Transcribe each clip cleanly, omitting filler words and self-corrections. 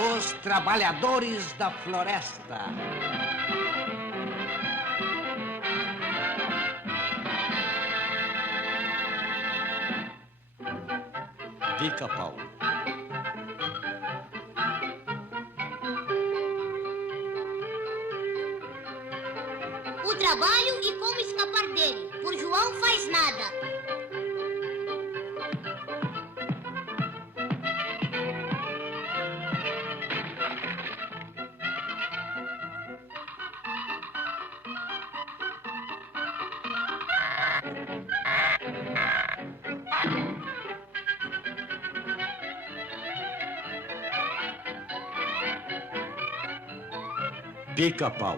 Os Trabalhadores da Floresta. Pica-pau. O trabalho e como escapar dele, por João Faz Nada. Pica-pau.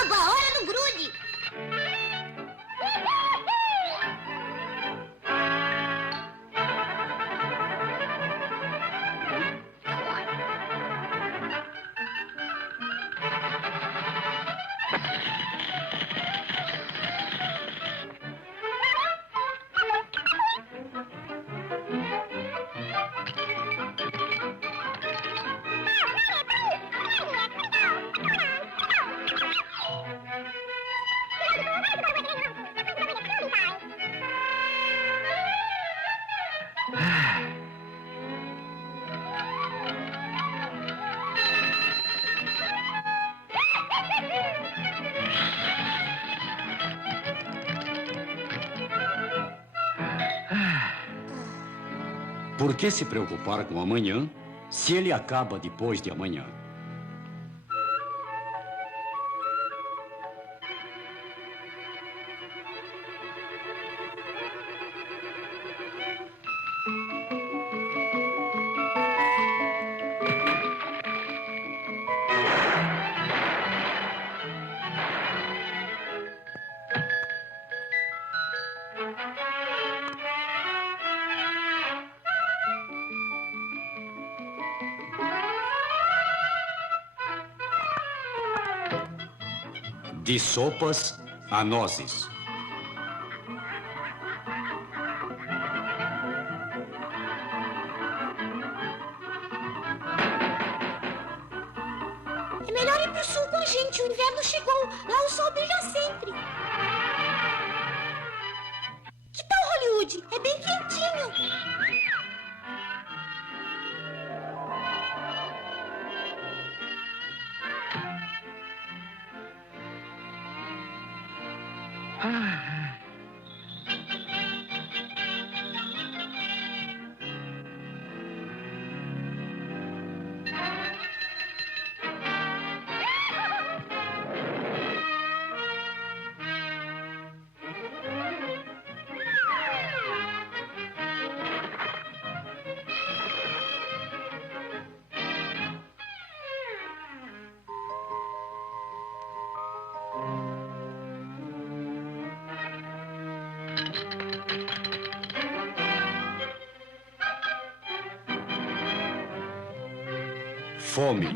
Oba, hora do grude! Por que se preocupar com amanhã, se ele acaba depois de amanhã? De sopas a nozes. É melhor ir pro sul com a gente, o inverno chegou. Lá o sol brilha sempre. Que tal Hollywood? É bem quentinho. Fome.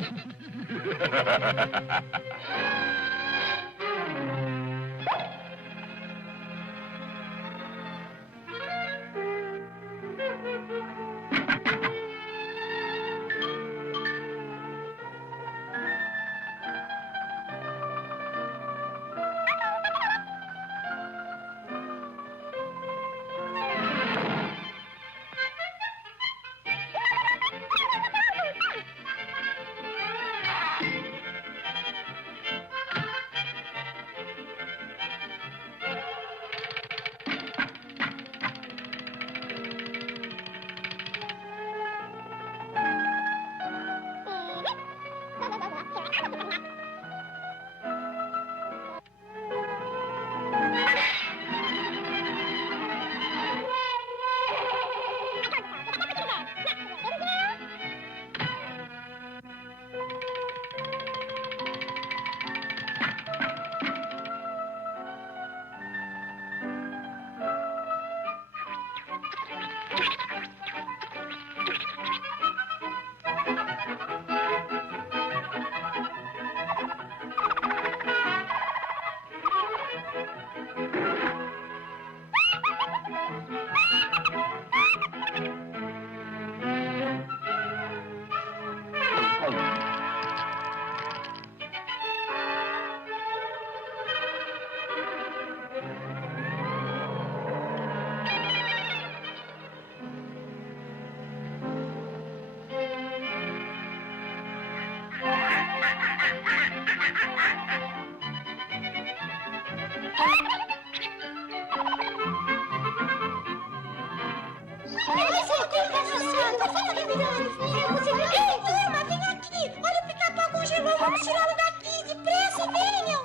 Ei, turma, vem aqui! Olha o pica-pau congelou! Vamos tirá-lo daqui! Depressa, venham!